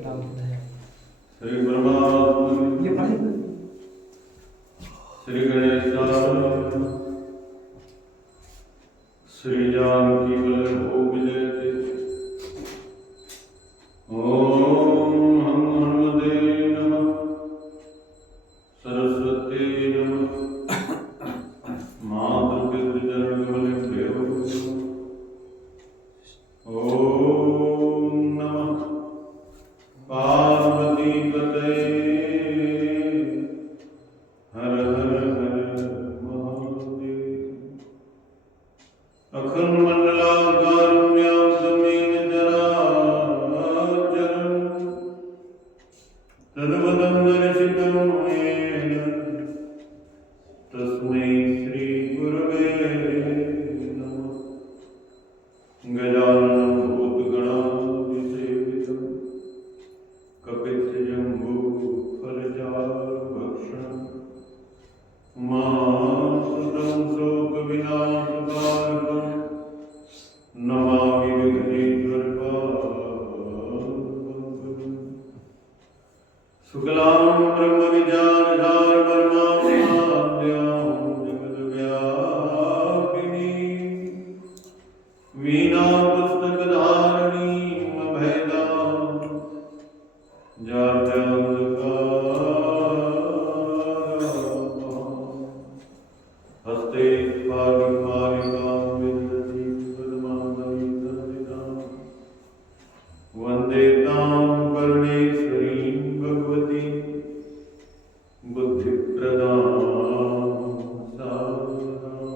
श्री परमात्मा श्री गणेशाय श्री जानकी वल्लभो विजयते। ओम हम हनुमते नमः सरस्वती नमः मातृपितृचरणकमलेभ्यो ओम नमः पार्वतीपतये हर हर हर महादेव। अखंड मंडलाकारण्यं समेत चराचरं तद्वदं दर्शितं येन तस्मै श्री गुरवे नमः। गजाननं भूतगणाधिसेवितं कपित्थजम्बूफलचारुभक्षणं मासुतं शोकविनाशकारकं नमामि विघ्नेश्वरपादपङ्कजं। शुक्लां ब्रह्मविद्याधारपरमां जगद्व्यापिनीं वीणापुस्तकधारिणीं अभयदां हस्ते पालिकां विदधति पद्मालयितां वन्दे तां परमेश्वरीं भगवतीं बुद्धिप्रदां साधनां।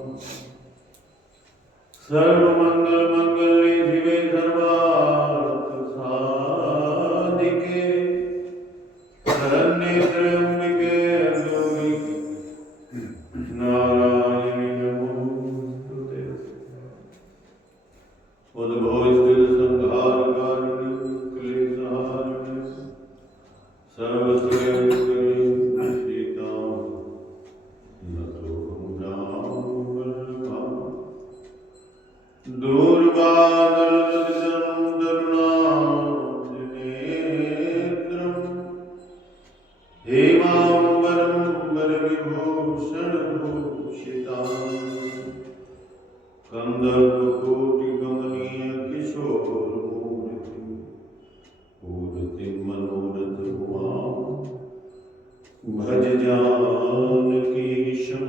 सर्वमङ्गलमङ्गले शिवे सर्वार्थसाधिके शरण्ये त्र्यम्बके गौरी नारायणि नमोस्तुते। उद्भवस्थितिसंहारकारिणि क्लेशहारिणि सर्वश्रेयस्करी सीतां नतोऽहं रामवल्लभां। दूर्वादलदलितं तरुणाञ्जनेत्रं हेमाम्बरं वरविभूषणभूषितां कन्दर्पकोटिकमनीयकिशोरमूर्तिं पूरतिं मनोरथमुमां भज जानकीशं।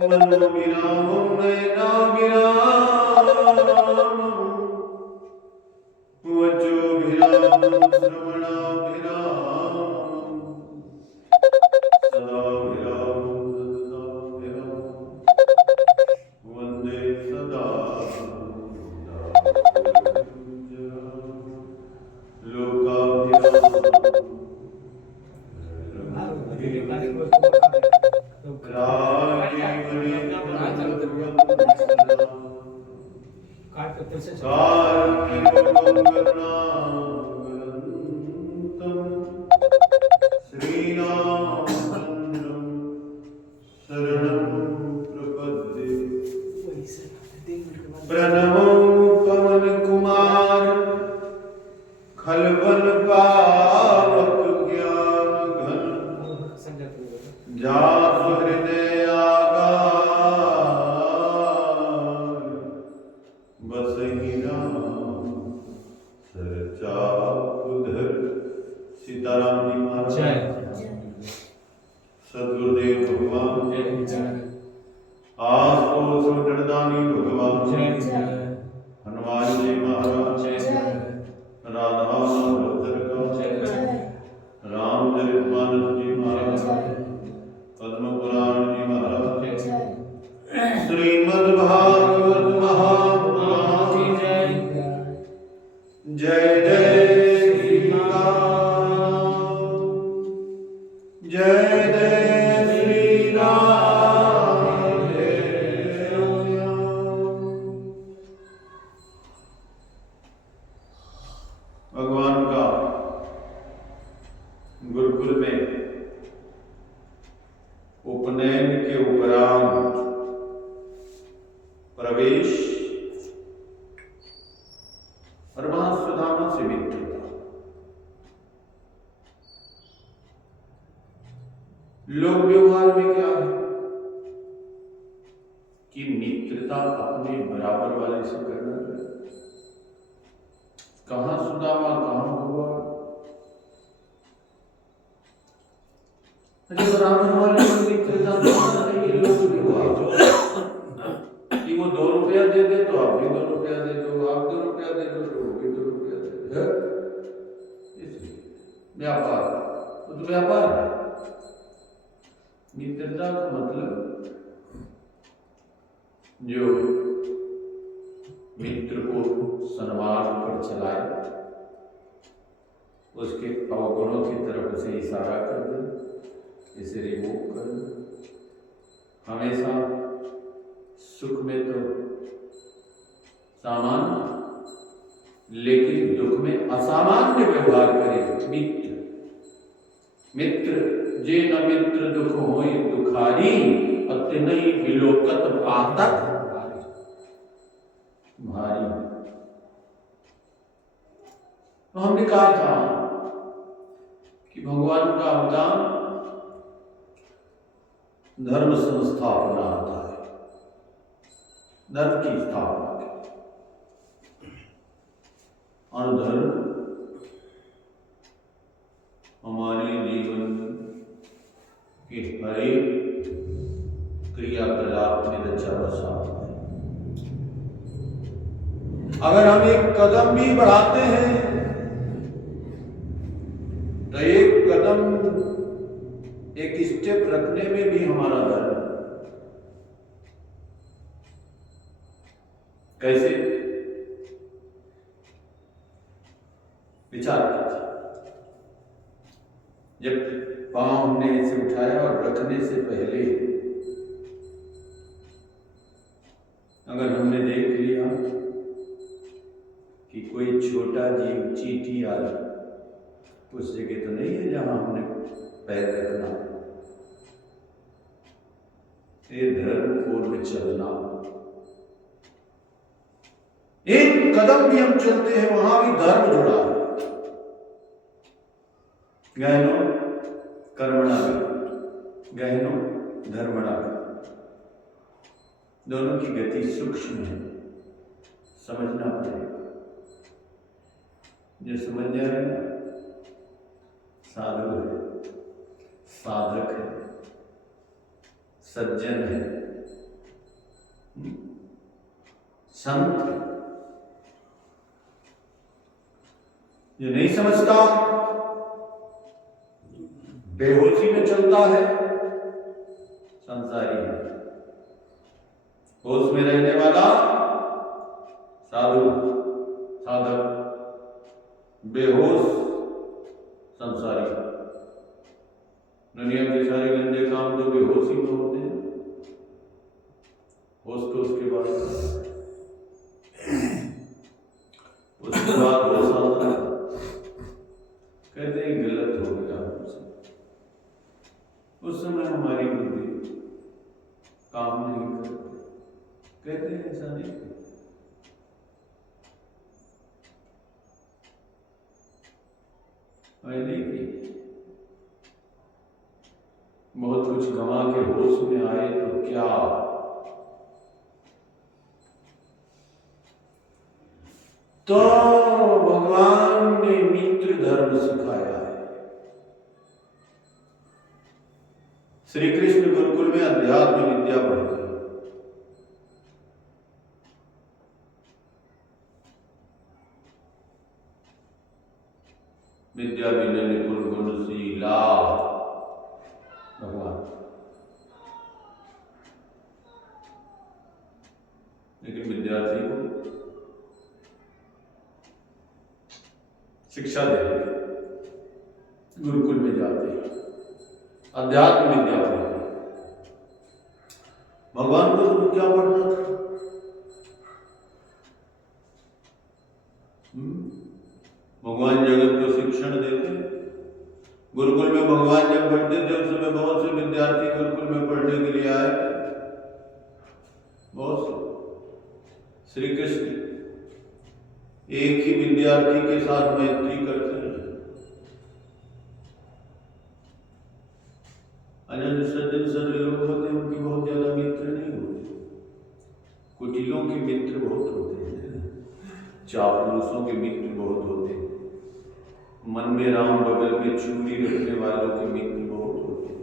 मनोविरामं नयनाभिरामं वचोभिरामं श्रवणाभिरामं सदाभिरामं सतताभिरामं वन्दे सदा श्रीरामचन्द्रं शरणं प्रपद्ये। प्रणमो पवनकुमार खलबल पावक ज्ञान घन जासु हृदय आगार बसहि राम सरचापुधर। सीताराम जी महाराज सद्गुरुदेव भगवान आशुतोष डरदानी भगवान हनुमान जी महाराज राधा रामचरितमानस जी महाराज पद्म पुराण जी महाराज श्रीमद् भागवत महापुराण जय जय श्री राम जय जय श्री राम जय राम। भगवान का गुरुकुल में उपनयन के उपरांत प्रवेश और वहां सुदामा से मित्रता। लोक व्यवहार में क्या है कि मित्रता अपने बराबर वाले से करना चाहिए। कहां सुदामा, कहां हुआ, बराबर वाले से मित्रता करना चाहिए। लोक व्यवहार कि वो 2 रुपया दे दे तो आप भी 2 रुपया दे दो, आप 2 रुपया दे दो तो वो भी 2 रुपया दे दो। इसलिए व्यापार, वो तो व्यापार है। मित्रता का मतलब जो मित्र को सन्मार्ग पर चलाए, उसके अवगुणों की तरफ उसे इशारा कर दे, इसे रिमूव कर दे। हमेशा सुख में तो सामान्य, लेकिन दुख में असामान्य व्यवहार करे मित्र। मित्र जे न मित्र दुख होय दुखारी, अतिनई विलोकत पातक भारी। तो हमने कहा था कि भगवान का अवदान धर्म संस्थापना आता है, धर्म की स्थापना और धर्म हमारे जीवन के हर एक क्रियाकलाप में रचा बसा है। अगर हम एक कदम भी बढ़ाते हैं तो एक कदम, एक स्टेप रखने में भी हमारा धर्म। कैसे? विचार कीजिए। जब पांव हमने इसे उठाया और रखने से पहले अगर हमने देख लिया कि कोई छोटा जीव चींटी आ उस जगह तो नहीं है जहां हमने पैर रखना, ये धर्म पूर्व चलना। एक कदम भी हम चलते हैं वहां भी धर्म जुड़ा है। गहनो कर्मणा, गहनो धर्मणा, दोनों की गति सूक्ष्म है, समझना पड़ेगा। जो समझ जाएगा साधु है, साधक है, सज्जन है, संत है। जो नहीं समझता, बेहोशी में चलता है, संसारी है। होश में रहने वाला साधु, साधक, बेहोश संसारी। दुनिया के सारे गंदे काम तो बेहोशी में होते हैं, होश तो उसके बाद होश आता है, कहते हैं गलत हो गया हमसे। उस समय हमारी बुद्धि काम नहीं करती, कहते हैं ऐसा नहीं। मैंने की बहुत कुछ गंवा के होश में आए तो क्या, तो भगवान ने मित्र धर्म सिखाया है। श्री कृष्ण गुरुकुल में अध्यात्म विद्या पढ़ते हैं। विद्या विनय निपुण गुणशीला भगवान, लेकिन विद्यार्थी को शिक्षा देते हैं, गुरुकुल में जाते हैं, अध्यात्म विद्या पढ़ते हैं। भगवान को तो क्या पढ़ना था? भगवान जगत को शिक्षण देते। गुरुकुल में भगवान जब बैठते थे उस समय बहुत से विद्यार्थी गुरुकुल में पढ़ने के लिए आए थे, बहुत से। श्री कृष्ण एक ही विद्यार्थी के साथ मैत्री करते हैं, जो सज्जन सरल लोग होते हैं उनके बहुत ज्यादा मित्र नहीं होते, कुटिलों के मित्र बहुत होते हैं, चापलूसों के मित्र बहुत होते हैं, मन में राम बगल में चूड़ी रखने वालों के मित्र बहुत होते हैं।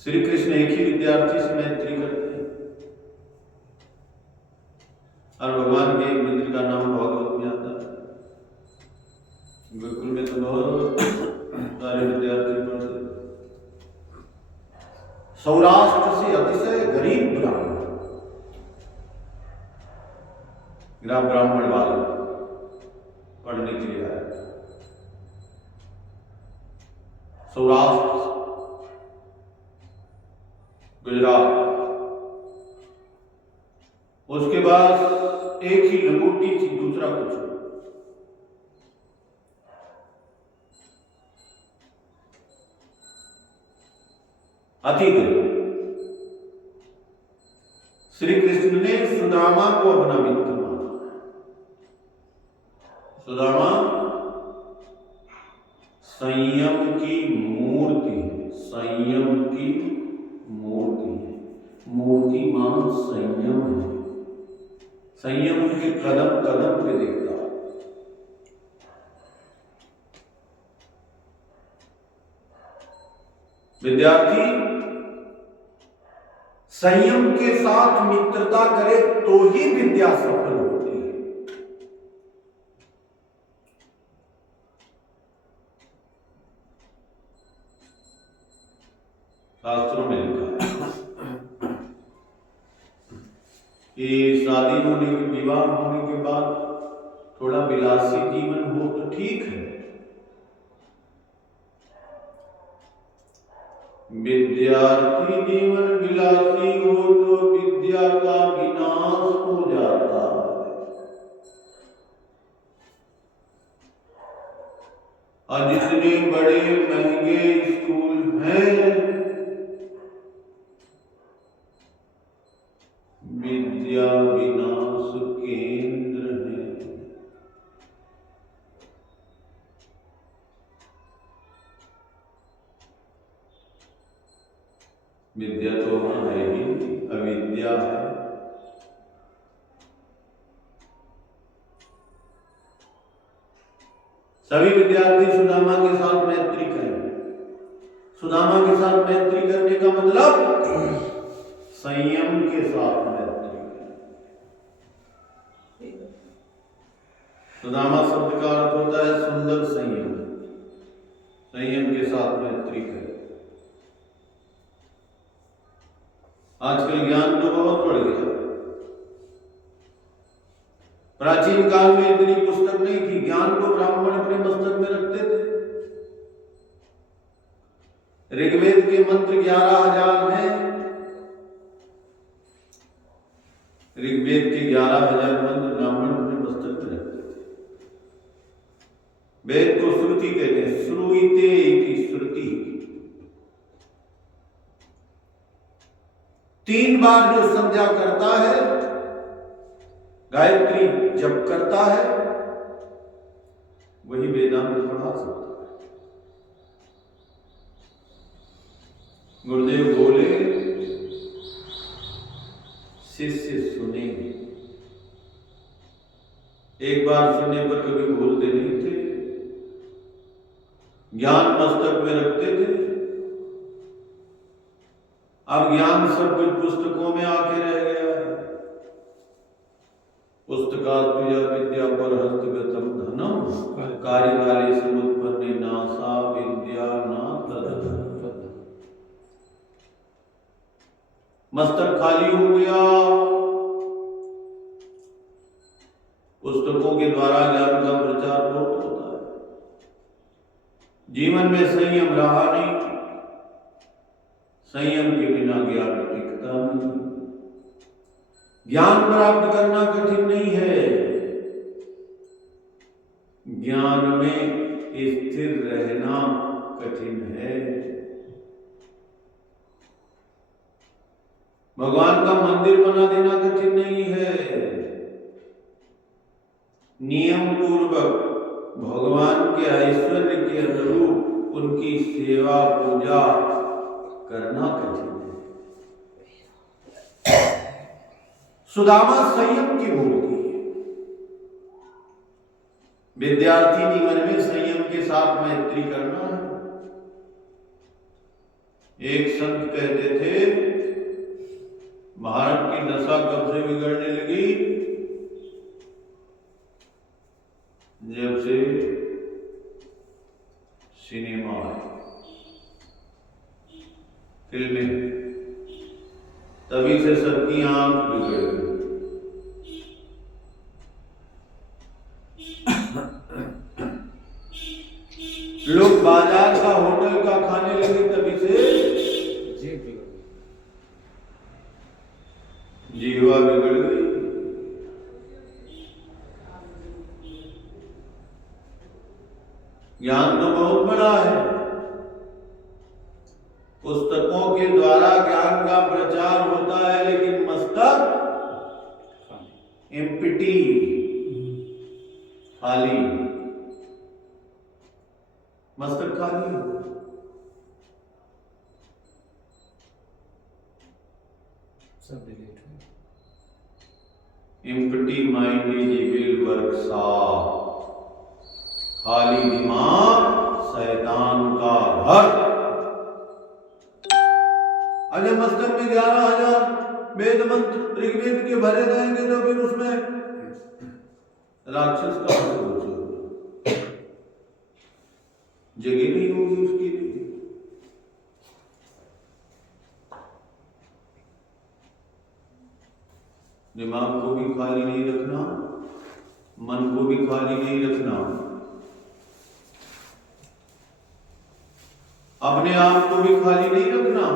श्री कृष्ण एक ही विद्यार्थी से मैत्री करते हैं और भगवान के एक मित्र का नाम भागवत में आता है। गुरुकुल में तो बहुत सारे विद्यार्थी पढ़ते, सौराष्ट्र से अतिशय गरीब ब्राह्मण वाले पढ़ने के लिए आया। सौराष्ट्र, गुजरात, उसके बाद एक ही लंगोटी थी, दूसरा कुछ। अति गरीब। श्री कृष्ण ने सुदामा को अपना मित्र माना। सुदामा संयम की मूर्ति है, संयम की मूर्ति है, मूर्तिमान संयम है, संयम के कदम कदम पे देखता है। विद्यार्थी संयम के साथ मित्रता करे तो ही विद्या सफल होती है। शास्त्रों में लिखा है कि शादी होने के, विवाह होने के बाद थोड़ा विलासी जीवन हो तो ठीक है, विद्यार्थी जीवन विलासी हो तो विद्या का विनाश हो जाता है। और जितने बड़े महंगे स्कूल हैं, विद्या विनाश केंद्र है। विद्या तो वहां है ही, अविद्या है। सभी विद्यार्थी सुदामा के साथ मैत्री करें। सुदामा के साथ मैत्री करने का मतलब संयम के साथ मैत्री करें। सुदामा शब्द का अर्थ होता है सुंदर संयम, संयम के साथ मैत्री करें। आजकल ज्ञान तो बहुत बढ़ गया। प्राचीन काल में इतनी पुस्तक नहीं थी, ज्ञान को ब्राह्मण अपने मस्तक में रखते थे। ऋग्वेद के मंत्र 11,000 हैं। ऋग्वेद के 11,000 मंत्र ब्राह्मण अपने मस्तक में रखते थे। वेद को श्रुति कहते हैं, श्रूयते इति श्रुति। 3 बार जो संध्या करता है, गायत्री जप करता है, वही वेदांत पढ़ा सकता है। गुरुदेव बोले, शिष्य सुने। एक बार सुनने पर कभी भूलते नहीं थे, ज्ञान मस्तक में रखते थे। अब ज्ञान सब कुछ पुस्तकों में आके रह गया है। पुस्तकात्मया विद्या पर हस्तगतम धनम कार्यकाले समुत्पन्ने नासा विद्या न तद्। मस्तक खाली हो गया। पुस्तकों के द्वारा ज्ञान का प्रचार बहुत होता है। जीवन में संयम रहा नहीं। संयम के बिना ज्ञान टिकता नहीं। ज्ञान प्राप्त करना कठिन नहीं है, ज्ञान में स्थिर रहना कठिन है। भगवान का मंदिर बना देना कठिन नहीं है। नियम पूर्वक भगवान के ऐश्वर्य के अनुरूप उनकी सेवा पूजा करना कठिन है। सुदामा संयम की मूर्ति है। विद्यार्थी जीवन में संयम के साथ मैत्री करना है। एक संत कहते थे, भारत की दशा कब से बिगड़ने लगी? जब से सिनेमा है, फिल्में, तभी से सबकी आंख बिगड़ गई। लोग बाजार का, होटल का खाने लगे, तभी से जीवा बिगड़ गई। ज्ञान तो बहुत बड़ा है, पुस्तकों के द्वारा ज्ञान का प्रचार होता है, लेकिन मस्तक एम्प्टी, खाली, मस्तक खाली। सब डिलीट है। Empty mind is evil workshop, खाली दिमाग शैतान का घर। अगर मस्तक में 11,000 वेद मंत्र ऋग्वेद के भरे रहेंगे तो फिर उसमें राक्षस का जगह नहीं होगी उसके लिए। दिमाग को भी खाली नहीं रखना, मन को भी खाली नहीं रखना, अपने आप को भी खाली नहीं रखना।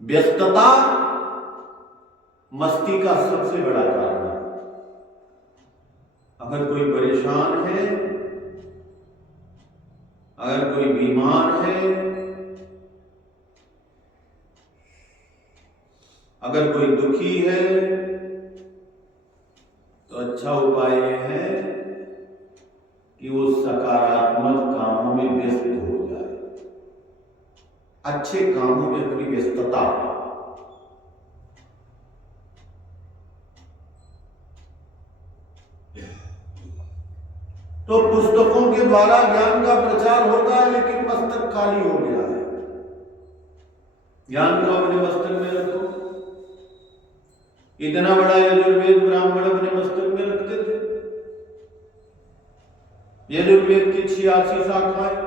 व्यस्तता मस्ती का सबसे बड़ा कारण है। अगर कोई परेशान है, अगर कोई बीमार है, अगर कोई दुखी है, तो अच्छा उपाय यह है कि वो सकारात्मक कामों में व्यस्त हो जाए, अच्छे कामों में अपनी व्यस्तता। तो पुस्तकों के द्वारा ज्ञान का प्रचार होता है, लेकिन मस्तक खाली हो गया है। ज्ञान को अपने मस्तक में रखो। इतना बड़ा यजुर्वेद ब्राह्मण अपने मस्तक में रखते थे। यजुर्वेद की 86 शाखाएं,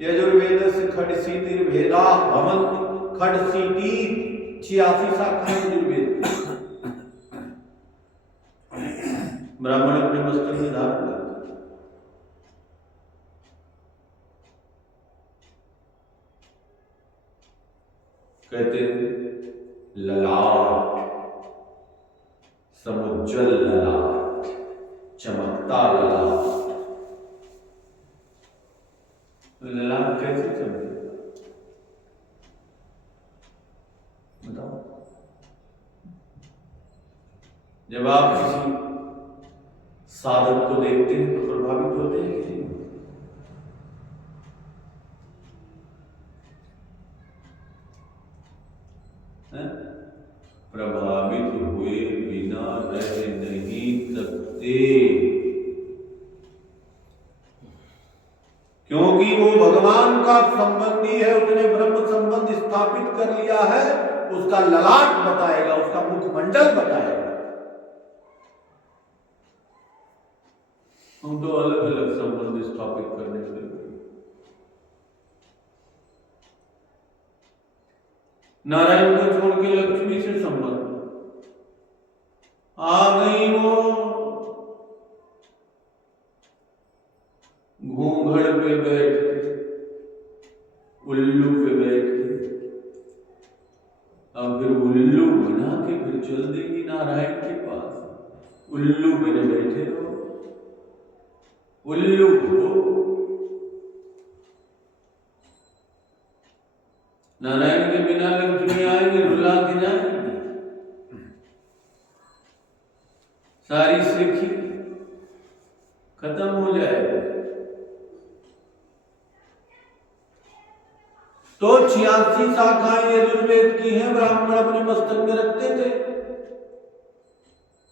यजुर्वेद से खडसीतिर भेदा भवंति, खडसीति 86 शाखाएं यजुर्वेद। ब्राह्मण अपने मस्तक में धारण करते। कहते हैं ललाट, समुज्जल ललाट, चमकता ललाट। ललाट कैसे चमकेगा बताओ? जब आप किसी साधक को देखते हैं तो प्रभावित होते हैं कि नहीं? प्रभावित हुए बिना रह नहीं सकते, क्योंकि वो भगवान का संबंधी है, उसने ब्रह्म संबंध स्थापित कर लिया है। उसका ललाट बताएगा, उसका मुखमंडल बताएगा। हम तो अलग अलग संबंध स्थापित करने लगे। नारायण को छोड़ के लक्ष्मी से संबंध आ गई, वो घूंघट पे बैठ के, उल्लू पे बैठ के, अब फिर उल्लू बना के फिर चल देगी नारायण के पास। उल्लू बने बैठे रहो, उल्लू हो। नारायण के बिना लक्ष्मी आएंगे, रुला के जाएंगे। सारी सीखी खत्म हो जाएगा। तो 86 शाखाएं यजुर्वेद की हैं, ब्राह्मण अपने मस्तक में रखते थे।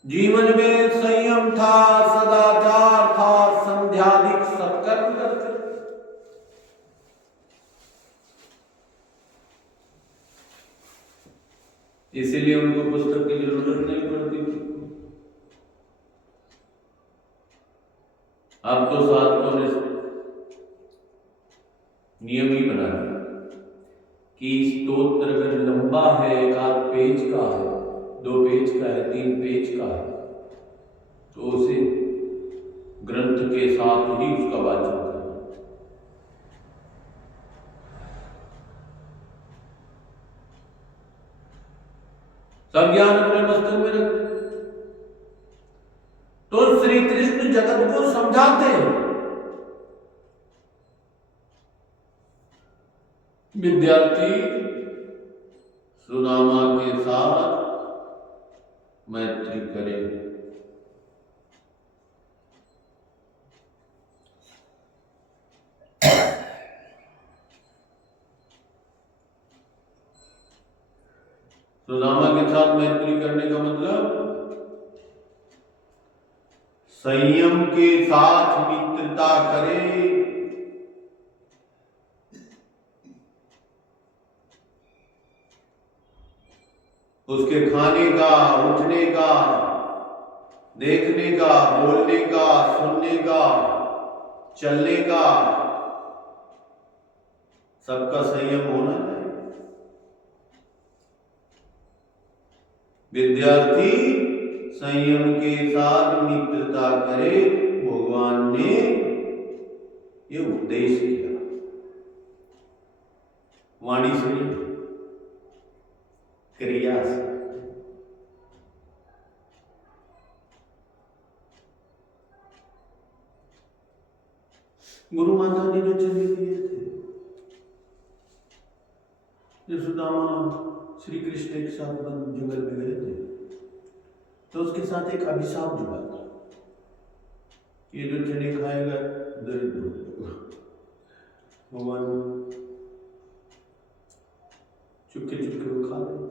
जीवन में संयम था, सदाचार था, संध्यादिक सत्कर्म करते। इसीलिए उनको पुस्तक की जरूरत नहीं पड़ती थी। अब तो साधकों ने नियम ही बना दिया कि स्तोत्र अगर लंबा है, 1 पेज का है, 2 पेज का है, 3 पेज का है, तो उसे ग्रंथ के साथ ही उसका वाचन करना। सब ज्ञान अपने मस्तक में रखते। तो श्री कृष्ण जगत को समझाते हैं। विद्यार्थी सुदामा के साथ मैत्री करें। सुदामा के साथ मैत्री करने का मतलब संयम के साथ मित्रता करें। उसके खाने का, उठने का, देखने का, बोलने का, सुनने का, चलने का, सबका संयम होना चाहिए। विद्यार्थी संयम के साथ मित्रता करे। भगवान ने ये उपदेश किया, वाणी से, क्रिया से। गुरु माता ने जो चले दिए थे, जो सुदामा श्री कृष्ण के साथ जंगल में गए थे, तो उसके साथ एक अभिशाप जुड़ा था, ये जो चने खाएगा दरिद्र हो जाएगा। भगवान चुपके चुपके वो खा रहे थे।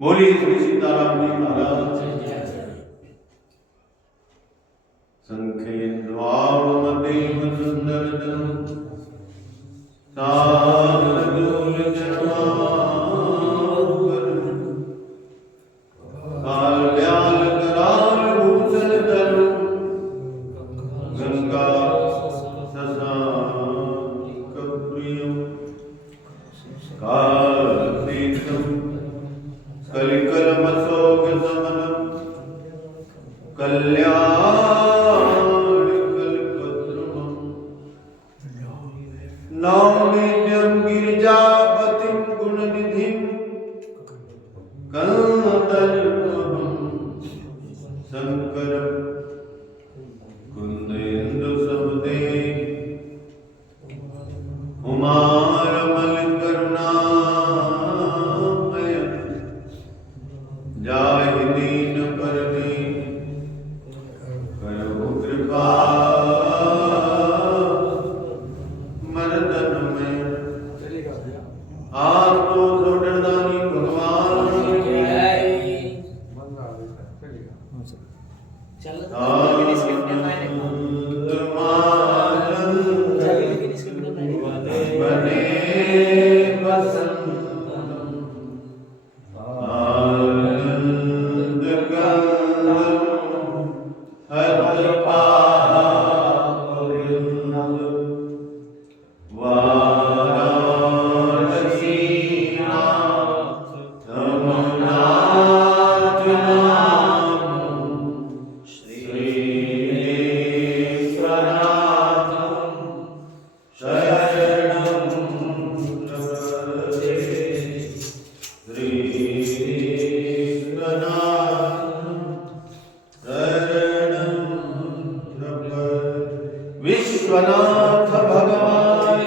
बोलिए श्री सीताराम जी महाराज। संख्येन्द्वावमदेव सुंदरतम सारदूल जन्मावरण काव्याल कराल भूषण धरुं गंगा शशांक प्रियं कार्तिकं कलिकलमशोक समनम कल्याणकल्पद्रुमं नौमीड्यं गिरिजापतिं गुणनिधिं कंदर्पं शंकरं कुन्देन्दुसमुदे उमारमलकरुणामयं जाहि दीन परदीन करो कृपा मर्दन में। आज तो सोडरदानी भगवान बने बसंतम आनंद गंधम हर पावृंद वाराणसी नाथ तमनाथ नाम श्रीविश्वनाथं शरणं प्रपद्ये। श्रीविश्वनाथं शरणं प्रपद्ये। विश्वनाथ भगवान